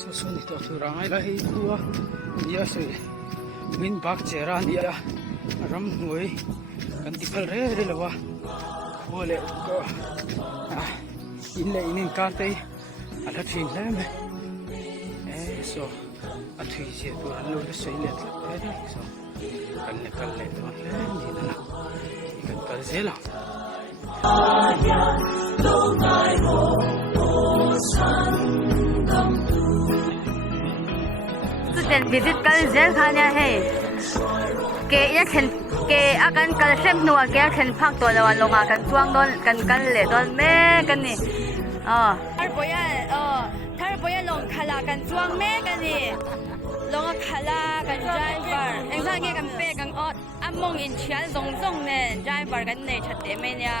so so ni to rangai la hei tua ya se min bak chera ni ya ram hoi kan tikal re re lawa ole ko in le in ka te ala thin le me so a thui se tu an lo le sei le so kan le to le ni na kan kal se la student visit kal zel khanya he ke ya khen ke akan kal sem nuwa ke khen phak to lawan longa kan chuang don kan kal le don me kan ni thar boya long khala kan chuang me kan ni longa khala kan driver engsa nge kan pe kan ot among in chial zong zong ne driver kan nei thatte me nya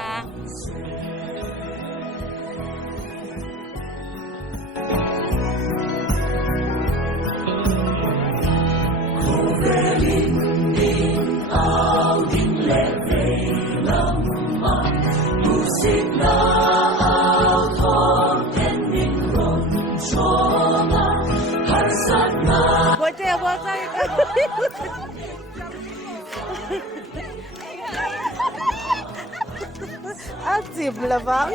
Aktif lah bang.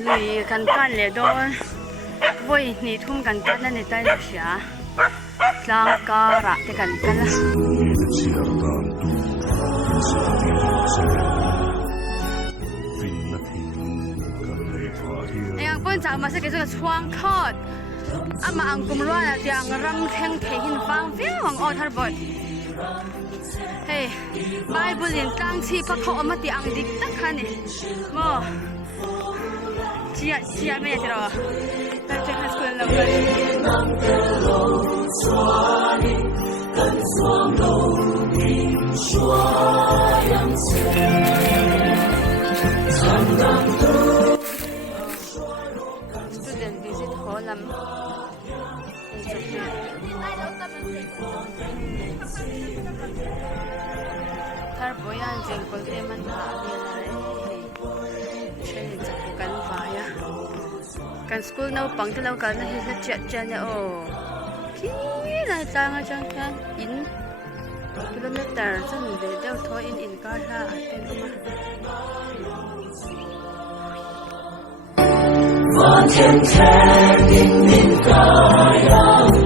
Lui kan kan le don voi ni thum kan kan na ni tai la sia tlang ka ra te kan kan la yang pun chang ma se ke so chuang thot ama ang kum ro na tiang ram theng the hin fang fiang wang o thar bot hey bible in tang chi pa kho ama ti ang dik tak khani mo chia mẹ thế rồi, ta chơi hai school lâu rồi. Student visit khó lắm. Thar boyan jeng kol te man ha be lai. Chơi chặt cắn phải á. Kan school nấu bằng thế nào kan nó hết chẹt chẹt nha ô. Khi này trang ở trong kan in kilometer chân về đâu thôi in car ha tên mà. Vạn thiên thiên in ca yang